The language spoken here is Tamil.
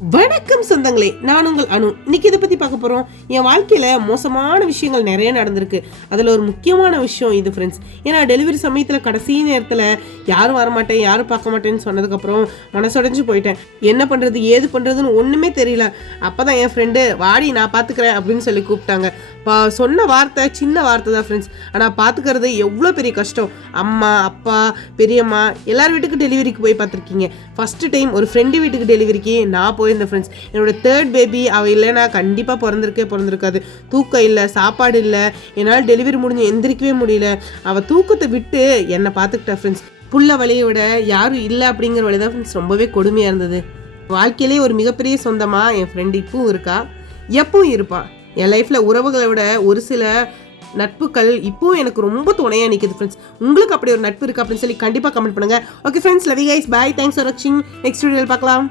வணக்கம் சொந்தங்களே, நான் உங்கள் அனு. இன்னைக்கு இதை பற்றி பார்க்க போகிறோம். என் வாழ்க்கையில் மோசமான விஷயங்கள் நிறைய நடந்திருக்கு. அதில் ஒரு முக்கியமான விஷயம் இது ஃப்ரெண்ட்ஸ். ஏன்னா டெலிவரி சமயத்தில் கடைசி நேரத்தில் யாரும் வரமாட்டேன், யாரும் பார்க்க மாட்டேன்னு சொன்னதுக்கப்புறம் மனசுடைஞ்சு போயிட்டேன். என்ன பண்ணுறது ஏது பண்ணுறதுன்னு ஒன்றுமே தெரியல. அப்போ தான் என் ஃப்ரெண்டு வாடி நான் பார்த்துக்கிறேன் அப்படின்னு சொல்லி கூப்பிட்டாங்க. சொன்ன வார்த்தை சின்ன வார்த்தை தான் ஃப்ரெண்ட்ஸ். ஆனால் பார்த்துக்கிறது எவ்வளோ பெரிய கஷ்டம். அம்மா அப்பா பெரியம்மா எல்லார் வீட்டுக்கு டெலிவரிக்கு போய் பார்த்துருக்கீங்க. ஃபஸ்ட்டு டைம் ஒரு ஃப்ரெண்டு வீட்டுக்கு டெலிவரிக்கு நான் போயிருந்தேன் ஃப்ரெண்ட்ஸ். என்னோட தேர்ட் பேபி அவள் இல்லைன்னா கண்டிப்பாக பிறந்திருக்காது. தூக்கம் இல்லை, சாப்பாடு இல்லை, என்னால் டெலிவரி முடிஞ்சு எந்திரிக்கவே முடியல. அவள் தூக்கத்தை விட்டு என்னை பார்த்துக்கிட்டா ஃப்ரெண்ட்ஸ். புள்ள வழியை விட யாரும் இல்லை அப்படிங்கிற வழி தான் ஃப்ரெண்ட்ஸ் ரொம்பவே கொடுமையாக இருந்தது. வாழ்க்கையிலே ஒரு மிகப்பெரிய சொந்தமாக என் ஃப்ரெண்டு இப்பவும் இருக்கா, எப்பவும் இருப்பாள். என் லைஃப்பில் உறவுகளை விட ஒரு சில நட்புகள் இப்போவும் எனக்கு ரொம்ப துணையாக நிற்குது ஃப்ரெண்ட்ஸ். உங்களுக்கு அப்படி ஒரு நட்பு இருக்குது அப்படின்னு சொல்லி கண்டிப்பாக கமெண்ட் பண்ணுங்கள். Okay friends, love you guys, bye, thanks for வாட்சிங். நெக்ஸ்ட் வீடியோவில் பார்க்கலாம்.